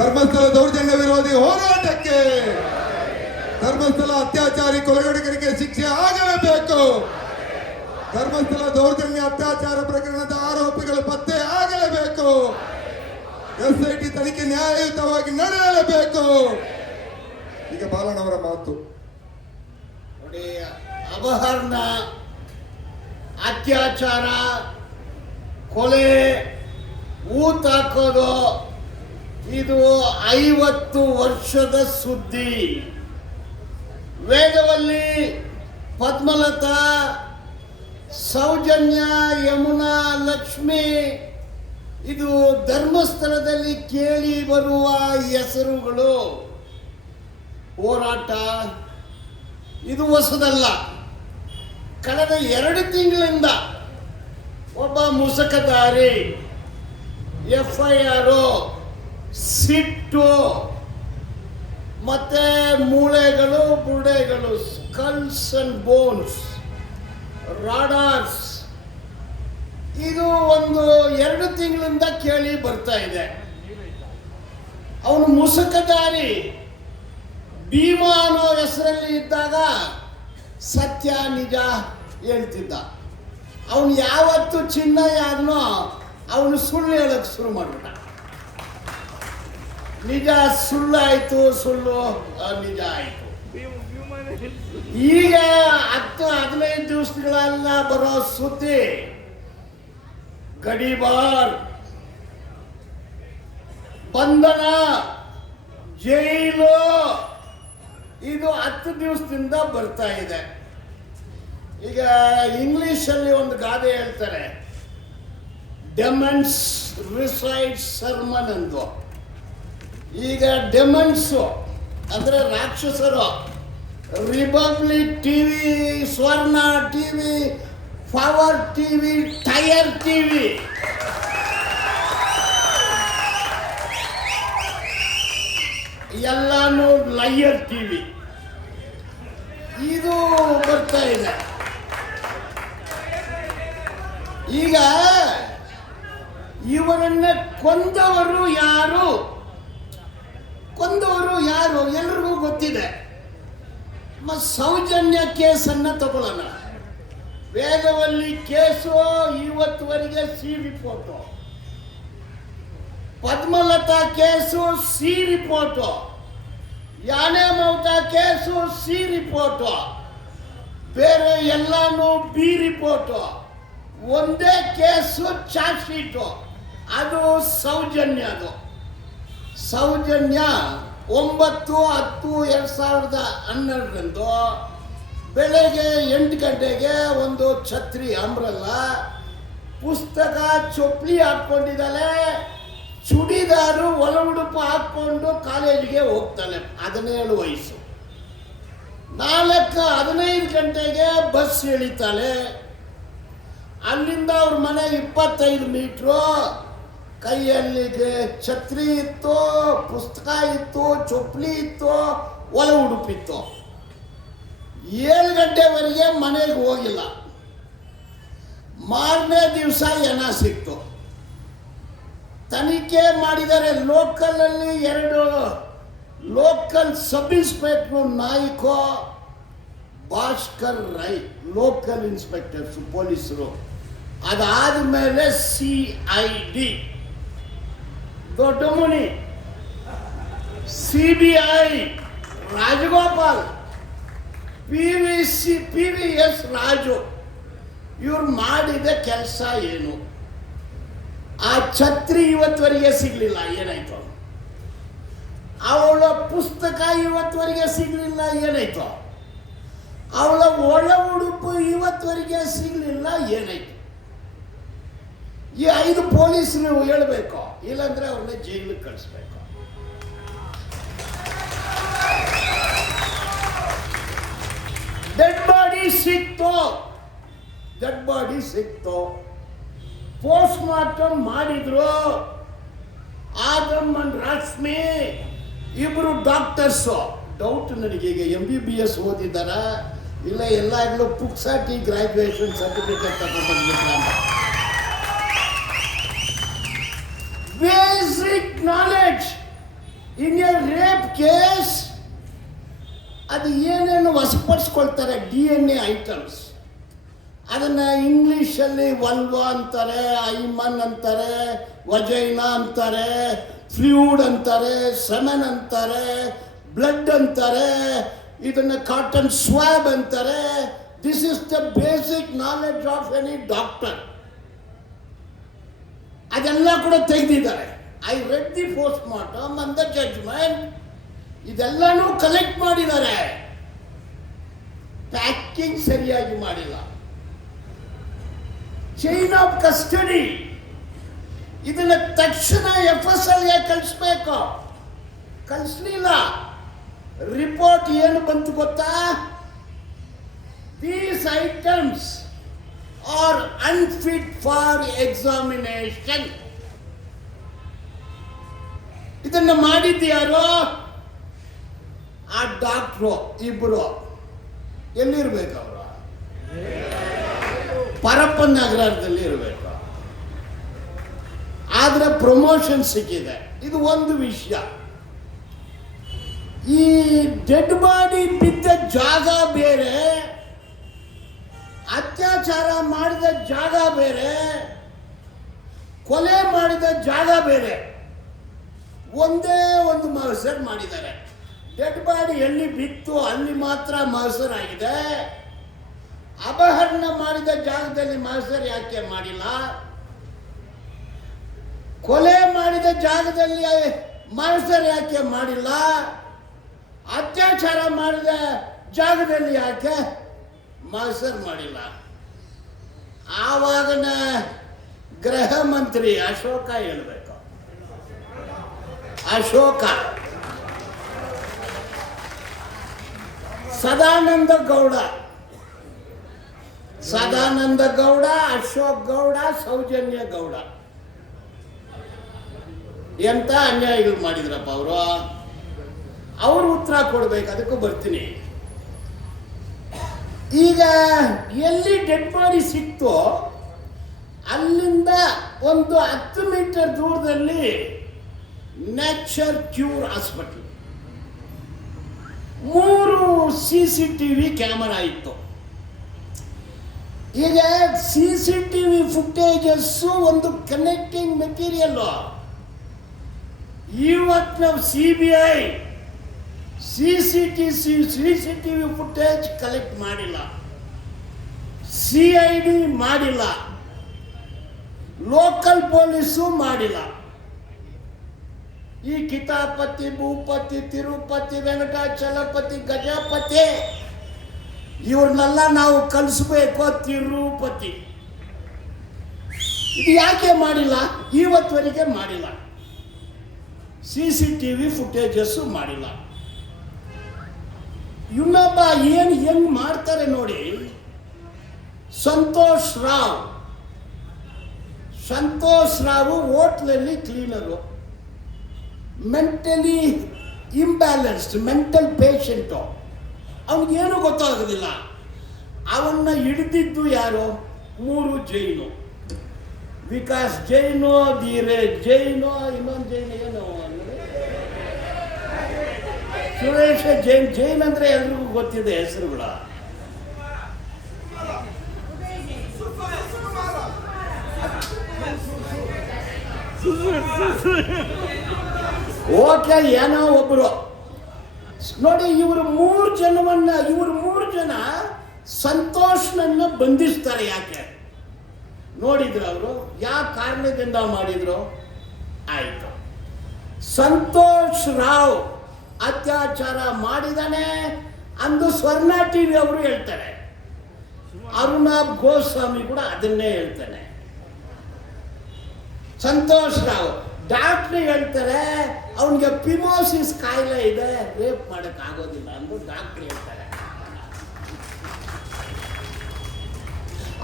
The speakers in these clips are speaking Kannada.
ಧರ್ಮಸ್ಥಳ ದೌರ್ಜನ್ಯ ವಿರೋಧಿ ಹೋರಾಟಕ್ಕೆ, ಧರ್ಮಸ್ಥಳ ಅತ್ಯಾಚಾರಿ ಕೊಲೆಗಡಿಗರಿಗೆ ಶಿಕ್ಷೆ ಆಗಲೇಬೇಕು. ಧರ್ಮಸ್ಥಳ ದೌರ್ಜನ್ಯ ಅತ್ಯಾಚಾರ ಪ್ರಕರಣದ ಆರೋಪಿಗಳು ಪತ್ತೆ ಆಗಲೇಬೇಕು. SIT ತನಿಖೆ ನ್ಯಾಯಯುತವಾಗಿ ನಡೆಯಲೇಬೇಕು. ಈಗ ಬಾಲಣ್ಣವರ ಮಾತು ನೋಡಿ. ಅಪಹರಣ, ಅತ್ಯಾಚಾರ, ಕೊಲೆ, ಊತಾಕೋದು ಇದು 50 ವರ್ಷದ ಸುದ್ದಿ. ವೇದವಲ್ಲಿ, ಪದ್ಮಲತಾ, ಸೌಜನ್ಯ, ಯಮುನಾ, ಲಕ್ಷ್ಮಿ ಇದು ಧರ್ಮಸ್ಥಳದಲ್ಲಿ ಕೇಳಿ ಬರುವ ಹೆಸರುಗಳು. ಹೋರಾಟ ಇದು ಹೊಸದಲ್ಲ. ಕಳೆದ 2 ತಿಂಗಳಿಂದ ಒಬ್ಬ ಮುಸುಕಧಾರಿ FIR, ಸಿಟ್ಟು ಮತ್ತೆ ಮೂಳೆಗಳು, ಬುರುಡೆಗಳು, ಸ್ಕಲ್ಸ್ ಅಂಡ್ ಬೋನ್ಸ್, ರಾಡಾರ್ಸ್ ಇದು ಒಂದು 2 ತಿಂಗಳಿಂದ ಕೇಳಿ ಬರ್ತಾ ಇದೆ. ಅವನು ಮುಸುಕಧಾರಿ ಭೀಮಾ ಅನ್ನೋ ಹೆಸರಲ್ಲಿ ಇದ್ದಾಗ ಸತ್ಯ ನಿಜ ಹೇಳ್ತಿದ್ದ. ಅವನು ಯಾವತ್ತು ಚಿನ್ನಯ್ಯನೋ ಅವನು ಸುಳ್ಳು ಹೇಳಕ್ಕೆ ಶುರು ಮಾಡ್ಬಿಟ್ಟ. ನಿಜ ಸುಳ್ಳಾಯಿತು, ಸುಳ್ಳು ನಿಜ ಆಯಿತು. ಈಗ 10-15 ದಿವಸಗಳೆಲ್ಲ ಬರೋ ಸುದ್ದಿ ಗಡಿಬಾರ್, ಬಂಧನ, ಜೈಲು ಇದು 10 ದಿವಸದಿಂದ ಬರ್ತಾ ಇದೆ. ಈಗ ಇಂಗ್ಲಿಷಲ್ಲಿ ಒಂದು ಗಾದೆ ಹೇಳ್ತಾರೆ, ಡೆಮನ್ಸ್ ರಿಸೈಡ್ ಸರ್ಮನ್ ಎಂದು. ಈಗ ಡೆಮನ್ಸು ಅಂದರೆ ರಾಕ್ಷಸರು ರಿಪಬ್ಲಿಕ್ ಟಿವಿ, ಸ್ವರ್ಣ TV, power TV, tyre TV ಎಲ್ಲಾನು ಲೈಯರ್ ಟಿವಿ ಇದು ಬರ್ತಾ ಇದೆ. ಈಗ ಇವರನ್ನ ಕೊಂದವರು ಯಾರು ಎಲ್ರಿಗೂ ಗೊತ್ತಿದೆ. ಸೌಜನ್ಯ ಕೇಸನ್ನು ತಗೊಳ್ಳೋಣ. ವೇದವಲ್ಲಿ ಕೇಸು ಇವತ್ತುವರೆಗೆ C report, Padmalatha case C report, ಯಾನೆ ಮಮತಾ ಕೇಸು ಸಿ ರಿಪೋರ್ಟು, ಬೇರೆ ಎಲ್ಲಾನು ಬಿ ರಿಪೋರ್ಟು. ಒಂದೇ ಕೇಸು ಚಾರ್ಜ್ ಶೀಟು, ಅದು ಸೌಜನ್ಯದು. ಸೌಜನ್ಯ 9/10/2012 ಬೆಳಗ್ಗೆ 8 ಗಂಟೆಗೆ ಒಂದು ಛತ್ರಿ ಅಂಬ್ರಲ್ಲ, ಪುಸ್ತಕ, ಚೊಪ್ಲಿ ಹಾಕ್ಕೊಂಡಿದ್ದಾಳೆ, ಚುಡಿದಾರು, ಒಳ ಉಡುಪು ಹಾಕ್ಕೊಂಡು ಕಾಲೇಜಿಗೆ ಹೋಗ್ತಾಳೆ. 17 ವಯಸ್ಸು. 4:15 ಗಂಟೆಗೆ ಬಸ್ ಇಳಿತಾಳೆ. ಅಲ್ಲಿಂದ ಅವ್ರ ಮನೆ 25 ಮೀಟ್ರು. ಕೈಯಲ್ಲಿ ಛತ್ರಿ ಇತ್ತು, ಪುಸ್ತಕ ಇತ್ತು, ಚೊಪ್ಲಿ ಇತ್ತು, ಒಳ ಉಡುಪಿತ್ತು. 7 ಗಂಟೆವರೆಗೆ ಮನೆಗೆ ಹೋಗಿಲ್ಲ. ಮಾರನೇ ದಿವಸ ಹೆಣ ಸಿಕ್ತು. ತನಿಖೆ ಮಾಡಿದರೆ ಲೋಕಲಲ್ಲಿ 2 ಲೋಕಲ್ ಸಬ್ ಇನ್ಸ್ಪೆಕ್ಟರ್ ನಾಯ್ಕೋ, ಭಾಸ್ಕರ್ ರೈ ಲೋಕಲ್ ಇನ್ಸ್ಪೆಕ್ಟರ್ಸ್ ಪೊಲೀಸರು. ಅದಾದ ಮೇಲೆ CID ದೊಡ್ಡಮುನಿ, CBI Rajagopal, PVS Raju ಇವ್ರು ಮಾಡಿದ ಕೆಲಸ ಏನು? ಆ ಛತ್ರಿ ಇವತ್ತುವರೆಗೆ ಸಿಗಲಿಲ್ಲ, ಏನಾಯ್ತು? ಅವಳ ಪುಸ್ತಕ ಇವತ್ತುವರೆಗೆ ಸಿಗಲಿಲ್ಲ, ಏನಾಯ್ತು? ಅವಳ ಒಳ ಉಡುಪು ಇವತ್ತುವರೆಗೆ ಸಿಗಲಿಲ್ಲ, ಏನಾಯ್ತು? ಈ 5 ಪೊಲೀಸರು ಹೇಳಬೇಕು, ಇಲ್ಲಾಂದ್ರೆ ಅವ್ರನ್ನ ಜೈಲಿಗೆ ಕಳಿಸ್ಬೇಕು. ಡೆಡ್ ಬಾಡಿ ಸಿಕ್ತು. ಪೋಸ್ಟ್ ಮಾರ್ಟಮ್ ಮಾಡಿದ್ರು. ಆದಮ್ ಅಂಡ್ ರಶ್ಮಿ ಇಬ್ರು ಡಾಕ್ಟರ್ಸು. ಡೌಟ್ ನನಗೆ, ಈಗ MBBS ಓದಿದಾರ ಇಲ್ಲ ಎಲ್ಲಾಗಲೂ ಪುಕ್ಸಾಟಿ ಗ್ರಾಜ್ಯುಯೇಷನ್ ಸರ್ಟಿಫಿಕೇಟ್ ತಗೊಂಡ್ಬಿಟ್ರೆ ಅಂತ. ಬೇಸಿಕ್ ನಾಲೆಡ್ಜ್ ಅದು ಏನೇನು ವಶಪಡಿಸ್ಕೊಳ್ತಾರೆ DNA ಐಟಮ್ಸ್, ಅದನ್ನು ಇಂಗ್ಲೀಷಲ್ಲಿ ವಲ್ವಾ ಅಂತಾರೆ, ಐಮನ್ ಅಂತಾರೆ, ವಜೈನಾ ಅಂತಾರೆ, ಫ್ಲೂಯಿಡ್ ಅಂತಾರೆ, ಸೆಮೆನ್ ಅಂತಾರೆ, ಬ್ಲಡ್ ಅಂತಾರೆ, ಇದನ್ನು ಕಾಟನ್ ಸ್ವಾಬ್ ಅಂತಾರೆ. This is the basic knowledge of any doctor. ಅದೆಲ್ಲ ಕೂಡ ತೆಗೆದಿದ್ದಾರೆ. I read the post mortem and the judgment. ಇದೆಲ್ಲನೂ ಕಲೆಕ್ಟ್ ಮಾಡಿದ್ದಾರೆ. ಪ್ಯಾಕಿಂಗ್ ಸರಿಯಾಗಿ ಮಾಡಿಲ್ಲ. ಚೈನ್ ಆಫ್ ಕಸ್ಟಡಿ ಇದನ್ನ ತಕ್ಷಣ FSLಗೆ ಕಳಿಸ್ಬೇಕು, ಕಳಿಸ್ಲಿಲ್ಲ. ರಿಪೋರ್ಟ್ ಏನು ಬಂತು ಗೊತ್ತಾ? These items R unfit for examination. ಇದನ್ನು ಮಾಡಿದ್ಯಾರೋ? ಆ ಡಾಕ್ಟ್ರು ಇಬ್ಬರು. ಎಲ್ಲಿರ್ಬೇಕು ಅವರು? ಪರಪ್ಪನ ನಗರದಲ್ಲಿ ಇರಬೇಕು. ಆದ್ರೆ ಪ್ರಮೋಷನ್ ಸಿಕ್ಕಿದೆ. ಇದು ಒಂದು ವಿಷಯ. ಈ ಡೆಡ್ ಬಾಡಿ ಬಿದ್ದ ಜಾಗ ಬೇರೆ, ಅತ್ಯಾಚಾರ ಮಾಡಿದ ಜಾಗ ಬೇರೆ, ಕೊಲೆ ಮಾಡಿದ ಜಾಗ ಬೇರೆ. ಒಂದೇ ಒಂದು ಮಹಸರ್ ಮಾಡಿದ್ದಾರೆ. ಡೆಡ್ ಬಾಡಿ ಎಲ್ಲಿ ಬಿತ್ತು ಅಲ್ಲಿ ಮಾತ್ರ ಮಹಸರ್ ಆಗಿದೆ. ಅಪಹರಣ ಮಾಡಿದ ಜಾಗದಲ್ಲಿ ಮಹಸರ್ ಯಾಕೆ ಮಾಡಿಲ್ಲ? ಕೊಲೆ ಮಾಡಿದ ಜಾಗದಲ್ಲಿ ಮಹಸರ್ ಯಾಕೆ ಮಾಡಿಲ್ಲ? ಅತ್ಯಾಚಾರ ಮಾಡಿದ ಜಾಗದಲ್ಲಿ ಯಾಕೆ ಮಹಸರ್ ಮಾಡಿಲ್ಲ? ಆವಾಗನ ಗೃಹ ಮಂತ್ರಿ ಅಶೋಕ ಹೇಳ್ಬೇಕು. ಅಶೋಕ ಸದಾನಂದ ಗೌಡ, ಅಶೋಕ್ ಗೌಡ, ಸೌಜನ್ಯ ಗೌಡ ಎಂತ ಅನ್ಯಾಯಗಳು ಮಾಡಿದ್ರಪ್ಪ ಅವರು ಉತ್ತರ ಕೊಡ್ಬೇಕು. ಅದಕ್ಕೂ ಬರ್ತೀನಿ. ಈಗ ಎಲ್ಲಿ ಡೆಡ್ ಬಾಡಿ ಸಿಕ್ತೋ ಅಲ್ಲಿಂದ ಒಂದು 10 ಮೀಟರ್ ದೂರದಲ್ಲಿ nature cure hospital 3 CCTV camera ಇತ್ತು. ಈಗ CCTV ಫುಟೇಜಸ್ ಒಂದು ಕನೆಕ್ಟಿಂಗ್ ಮೆಟೀರಿಯಲ್. ಇವತ್ತು ನಾವು CBI CCTV ಫುಟೇಜ್ ಕಲೆಕ್ಟ್ ಮಾಡಿಲ್ಲ, CID ಮಾಡಿಲ್ಲ, ಲೋಕಲ್ ಪೊಲೀಸು ಮಾಡಿಲ್ಲ. ಈ ಕಿತಾಪತಿ, ಭೂಪತಿ, ತಿರುಪತಿ, ವೆಂಕಟಾಚಲಪತಿ, ಗಜಪತಿ ಇವ್ರನ್ನೆಲ್ಲ ನಾವು ಕಲಿಸ್ಬೇಕು. ತಿರುಪತಿ ಇದು ಯಾಕೆ ಮಾಡಿಲ್ಲ? ಇವತ್ತುವರೆಗೆ ಮಾಡಿಲ್ಲ. CCTV ಫುಟೇಜಸ್ಸು ಮಾಡಿಲ್ಲ. ಇನ್ನೊಬ್ಬ ಹೆಂಗ್ ಮಾಡ್ತಾರೆ ನೋಡಿ, ಸಂತೋಷ್ ರಾವ್ ಹೋಟ್ಲಲ್ಲಿ cleaner, mentally imbalanced, mental patient. ಅವನಿಗೇನು ಗೊತ್ತಾಗೋದಿಲ್ಲ. ಅವನ್ನ ಹಿಡಿದಿದ್ದು ಯಾರು? 3 ಜೈನು. ವಿಕಾಸ್ ಜೈನು, ಧೀರೇಜ್ ಜೈನು, ಇನ್ನೊಂದು ಜೈನ್ ಏನು ಸುರೇಶ ಜೈನ್ ಅಂದ್ರೆ ಎಲ್ರಿಗೂ ಗೊತ್ತಿದೆ ಹೆಸರುಗಳ. ಓಕೆ, ಏನೋ ಒಬ್ರು ನೋಡಿ. ಇವರು 3 ಜನ ಸಂತೋಷ್ನನ್ನು ಬಂಧಿಸ್ತಾರೆ. ಯಾಕೆ ನೋಡಿದ್ರು? ಅವರು ಯಾವ ಕಾರಣದಿಂದ ಮಾಡಿದ್ರು? ಆಯ್ತು, ಸಂತೋಷ್ ರಾವ್ ಅತ್ಯಾಚಾರ ಮಾಡಿದಾನೆ ಅಂದು ಸ್ವರ್ಣ TV ಅವರು ಹೇಳ್ತಾರೆ. ಅರುಣಾಬ್ ಗೋಸ್ವಾಮಿ ಕೂಡ ಅದನ್ನೇ ಹೇಳ್ತಾನೆ. ಸಂತೋಷ್ ರಾವ್ ಡಾಕ್ಟ್ರು ಹೇಳ್ತಾರೆ ಅವನಿಗೆ ಫಿಮೋಸಿಸ್ ಕಾಯಿಲೆ ಇದೆ, ರೇಪ್ ಮಾಡಕ್ ಆಗೋದಿಲ್ಲ ಅಂದು ಡಾಕ್ಟ್ರು ಹೇಳ್ತಾರೆ.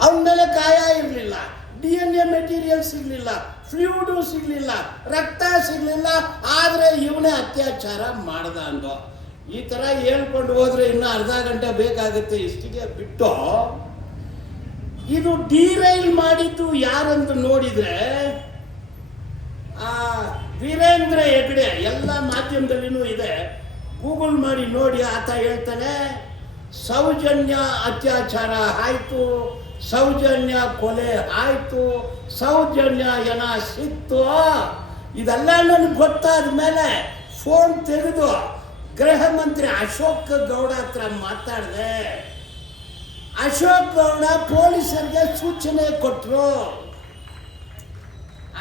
ಅವನ ಮೇಲೆ ಗಾಯ ಇರಲಿಲ್ಲ, DNA ಮೆಟೀರಿಯಲ್ ಸಿಗ್ಲಿಲ್ಲ, ಫ್ಲೂಯಿಡು ಸಿಗ್ಲಿಲ್ಲ, ರಕ್ತ ಸಿಗ್ಲಿಲ್ಲ, ಆದ್ರೆ ಇವನೇ ಅತ್ಯಾಚಾರ ಮಾಡ್ದ ಅಂದು. ಈ ತರ ಹೇಳ್ಕೊಂಡು ಹೋದ್ರೆ ಇನ್ನು ಅರ್ಧ ಗಂಟೆ ಬೇಕಾಗುತ್ತೆ. ಇಷ್ಟಿಗೆ ಬಿಟ್ಟು ಇದು ಡಿರೈಲ್ ಮಾಡಿದ್ದು ಯಾರಂತ ನೋಡಿದ್ರೆ ವೀರೇಂದ್ರ ಹೆಗ್ಡೆ, ಎಲ್ಲ ಮಾಧ್ಯಮದಲ್ಲಿನೂ ಇದೆ. ಗೂಗಲ್ ಮಾಡಿ ನೋಡಿ, ಆತ ಹೇಳ್ತಾನೆ ಸೌಜನ್ಯ ಅತ್ಯಾಚಾರ ಆಯಿತು, ಸೌಜನ್ಯ ಕೊಲೆ ಆಯಿತು, ಸೌಜನ್ಯ ಏನ ಸಿಕ್ತು. ಇದೆಲ್ಲ ನನಗೆ ಗೊತ್ತಾದ ಮೇಲೆ ಫೋನ್ ತೆಗೆದು ಗೃಹ ಮಂತ್ರಿ ಅಶೋಕ್ ಗೌಡ ಹತ್ರ ಮಾತಾಡಿದೆ. ಅಶೋಕ್ ಗೌಡ ಪೊಲೀಸರಿಗೆ ಸೂಚನೆ ಕೊಟ್ಟರು.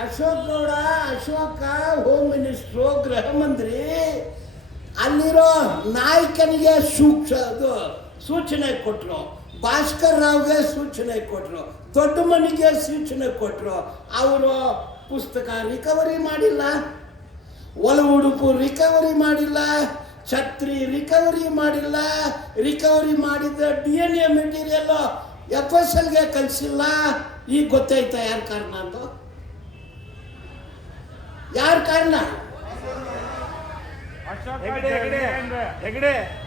ಅಶೋಕ ಹೋಮ್ ಮಿನಿಸ್ಟ್ರು, ಗೃಹ ಮಂತ್ರಿ, ಅಲ್ಲಿರೋ ನಾಯಕನಿಗೆ ಸೂಚನೆ ಕೊಟ್ಟರು, ಭಾಸ್ಕರ್ ರಾವ್ಗೆ ಸೂಚನೆ ಕೊಟ್ಟರು, ದೊಡ್ಡ ಮನೆಗೆ ಸೂಚನೆ ಕೊಟ್ಟರು. ಅವರು ಪುಸ್ತಕ ರಿಕವರಿ ಮಾಡಿಲ್ಲ, ಒಳ ಉಡುಪು ರಿಕವರಿ ಮಾಡಿಲ್ಲ, ಛತ್ರಿ ರಿಕವರಿ ಮಾಡಿಲ್ಲ, ರಿಕವರಿ ಮಾಡಿದ್ದ DNA ಮೆಟೀರಿಯಲ್ FSLಗೆ ಕಳಿಸಿಲ್ಲ. ಈಗ ಗೊತ್ತಾಯ್ತಾ ಯಾರ ಕಾರಣ ಅಂತ? ಯಾರ ಕಾರಣ?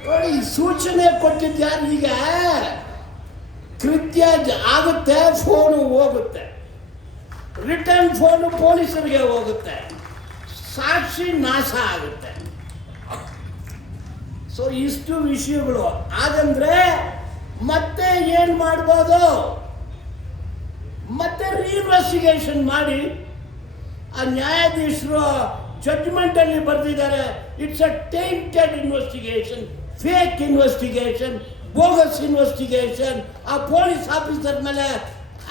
ನೋಡಿ, ಸೂಚನೆ ಕೊಟ್ಟಿದ್ದು ಯಾರು? ಈಗ ಕೃತ್ಯ ಆಗುತ್ತೆ, ಫೋನು ಹೋಗುತ್ತೆ, ರಿಟರ್ನ್ ಫೋನು ಪೊಲೀಸರಿಗೆ ಹೋಗುತ್ತೆ, ಸಾಕ್ಷಿ ನಾಶ ಆಗುತ್ತೆ. ಸೊ ಇಷ್ಟು ವಿಷಯಗಳು. ಹಾಗಂದ್ರೆ ಮತ್ತೆ ಏನು ಮಾಡ್ಬೋದು? ಮತ್ತೆ ರೀಇನ್ವೆಸ್ಟಿಗೇಷನ್ ಮಾಡಿ, ಆ ನ್ಯಾಯಾಧೀಶರು ಜಡ್ಜ್ಮೆಂಟಲ್ಲಿ ಬರೆದಿದ್ದಾರೆ, it's a tainted investigation, fake investigation, bogus investigation. ಆ ಪೊಲೀಸ್ ಆಫೀಸರ್ ಮೇಲೆ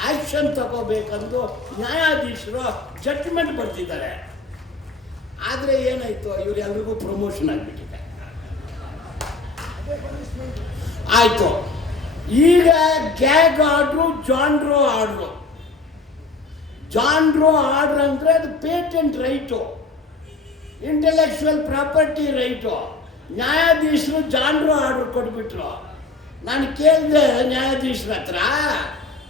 ಆಕ್ಷನ್ ತಗೋಬೇಕಂದು ನ್ಯಾಯಾಧೀಶರು ಜಡ್ಜ್ಮೆಂಟ್ ಬರ್ತಿದ್ದಾರೆ. ಆದರೆ ಏನಾಯ್ತು, ಇವರೆಲ್ಲರಿಗೂ ಪ್ರಮೋಷನ್ ಆಗಿಬಿಟ್ಟಿದೆ. ಆಯ್ತು, ಈಗ ಗ್ಯಾಗ್ ಆರ್ಡ್ರು, ಜಾನ್ರೋ ಆರ್ಡ್ರು. ಜಾನ್ರೋ ಆರ್ಡ್ರ್ ಅಂದರೆ ಅದು patent right, intellectual property right. ನ್ಯಾಯಾಧೀಶರು ಜಾನ್ರೋ ಆರ್ಡ್ರ್ ಕೊಟ್ಬಿಟ್ರು. ನಾನು ಕೇಳಿದೆ ನ್ಯಾಯಾಧೀಶರ ಹತ್ರ,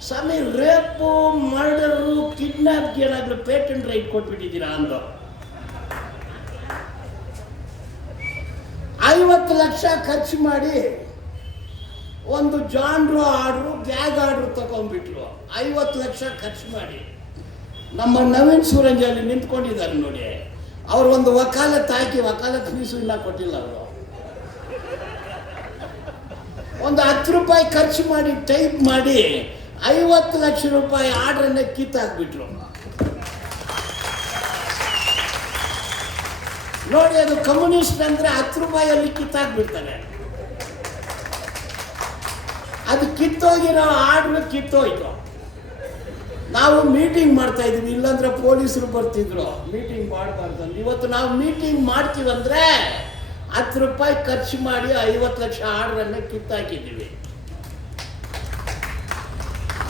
ಸ್ವಾಮಿ ರೇಪು, ಮರ್ಡರು, ಕಿಡ್ನಾಪ್ಗೆ ಏನಾದರೂ ಪೇಟೆಂಟ್ ರೈಟ್ ಕೊಟ್ಬಿಟ್ಟಿದ್ದೀರಾ ಅಂದು. 50 ಲಕ್ಷ ಖರ್ಚು ಮಾಡಿ ಒಂದು ಜಾನ್ರೋ ಆರ್ಡ್ರು, ಗ್ಯಾಗ್ ಆರ್ಡ್ರು ತಗೊಂಡ್ಬಿಟ್ರು. 50 ಲಕ್ಷ ಖರ್ಚು ಮಾಡಿ ನಮ್ಮ ನವೀನ್ ಸೂರಂಜ್ ಅಲ್ಲಿ ನಿಂತ್ಕೊಂಡಿದ್ದಾರೆ ನೋಡಿ, ಅವರು ಒಂದು ವಕಾಲತ್ ಹಾಕಿ, ವಕಾಲತ್ ಫೀಸು ಇಲ್ಲ ಕೊಟ್ಟಿಲ್ಲ. ಅವರು ಒಂದು 10 ರೂಪಾಯಿ ಖರ್ಚು ಮಾಡಿ ಟೈಪ್ ಮಾಡಿ 50 ಲಕ್ಷ ರೂಪಾಯಿ ಆರ್ಡ್ರನ್ನೇ ಕಿತ್ತಾಕ್ಬಿಟ್ರು. ನೋಡಿ, ಅದು ಕಮ್ಯುನಿಸ್ಟ್ ಅಂದ್ರೆ 10 ರೂಪಾಯಲ್ಲಿ ಕಿತ್ತಾಕ್ಬಿಡ್ತಾರೆ. ಅದು ಕಿತ್ತೋಗಿರೋ ಆರ್ಡ್ರ್ ಕಿತ್ತೋಯ್ತು. ನಾವು ಮೀಟಿಂಗ್ ಮಾಡ್ತಾ ಇದ್ದೀವಿ, ಇಲ್ಲಾಂದ್ರೆ ಪೊಲೀಸರು ಬರ್ತಿದ್ರು. ಮೀಟಿಂಗ್ ಮಾಡಬಾರ್ದು. ಇವತ್ತು ನಾವು ಮೀಟಿಂಗ್ ಮಾಡ್ತೀವಂದ್ರೆ 10 ರೂಪಾಯಿ ಖರ್ಚು ಮಾಡಿ 50 ಲಕ್ಷ ಆರ್ಡ್ರನ್ನ ಕಿತ್ತಾಕಿದ್ದೀವಿ.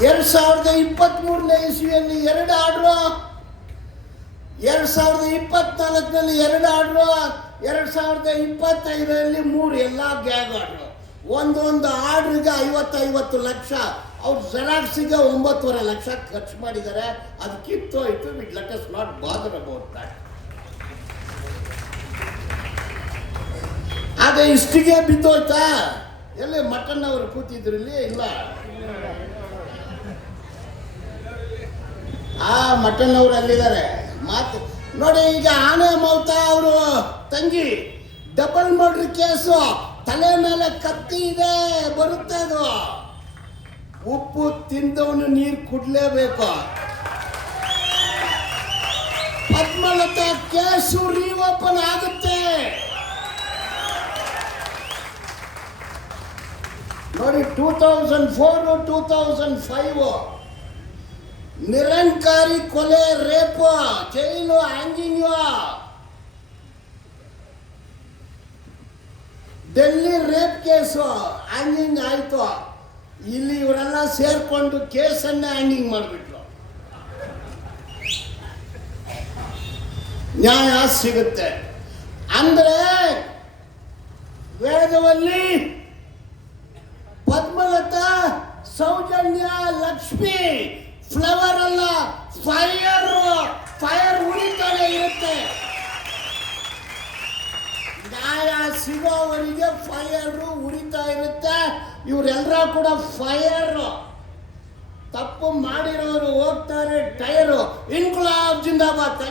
2023ನೇ ಇಸ್ವಿಯಲ್ಲಿ 2 ಆರ್ಡ್ರು, 2024ನಲ್ಲಿ 2 ಆರ್ಡ್ರು, 2025ರಲ್ಲಿ 3, ಎಲ್ಲ ಗ್ಯಾಗ್ ಆರ್ಡ್ರು. ಒಂದೊಂದು ಆರ್ಡ್ರಿಗೆ 50 ಲಕ್ಷ. ಅವ್ರು ಜೆರಾಕ್ಸಿಗೆ 9.5 ಲಕ್ಷ ಖರ್ಚು ಮಾಡಿದ್ದಾರೆ. ಅದು ಕಿತ್ತೋಯ್ತು. Let us not bother about that. ಆಗ ಇಷ್ಟಿಗೆ ಬಿದ್ದೋಯ್ತಾ? ಎಲ್ಲಿ ಮಟನ್ ಅವರು ಕೂತಿದ್ರು ಇಲ್ಲಿ? ಇಲ್ಲ, ಆ ಮಟನ್ ಅವರು ಅಲ್ಲಿದ್ದಾರೆ. ಮಾತು ನೋಡಿ, ಈಗ ಆನೆ ಮೌತಾ ಅವರು ತಂಗಿ ಡಬಲ್ ಮರ್ಡರ್ ಕೇಸು, ತಲೆ ಮೇಲೆ ಕತ್ತಿ ಇದೆ, ಬರುತ್ತೆ. ಅದು ಉಪ್ಪು ತಿಂದವನು ನೀರು ಕುಡ್ಲೇಬೇಕು. ಪದ್ಮಲತಾ ಕೇಸು ರೀಓಪನ್ ಆಗುತ್ತೆ. ನೋಡಿ, 2004, 2005 ನಿರಂಕಾರಿ ಕೊಲೆ, rape, jail, hanging. Delhi rape case hanging ಆಯಿತು. ಇಲ್ಲಿ ಇವರೆಲ್ಲ ಸೇರ್ಕೊಂಡು ಕೇಸನ್ನೇ ಹ್ಯಾಂಗಿಂಗ್ ಮಾಡಿಬಿಟ್ರು. ನ್ಯಾಯ ಸಿಗುತ್ತೆ ಅಂದರೆ ವೇದದಲ್ಲಿ ಪದ್ಮಲತಾ, ಸೌಜನ್ಯ, ಲಕ್ಷ್ಮಿ ಫ್ಲವರ್ ಅಲ್ಲ, ಫೈರ್ ಉರಿತಾನೆ ಇರುತ್ತೆ. ನ್ಯಾಯ ಸಿಗೋವರಿಗೆ ಫೈರ್ ಉರಿತಾ ಇರುತ್ತೆ. ಇವರೆಲ್ಲರ ಕೂಡ ಫೈರ್. ತಪ್ಪು ಮಾಡಿರೋರು ಹೋಗ್ತಾರೆ ಟೈರು. ಇನ್ಕುಲಾಬ್ ಜಿಂದಾಬಾದ್.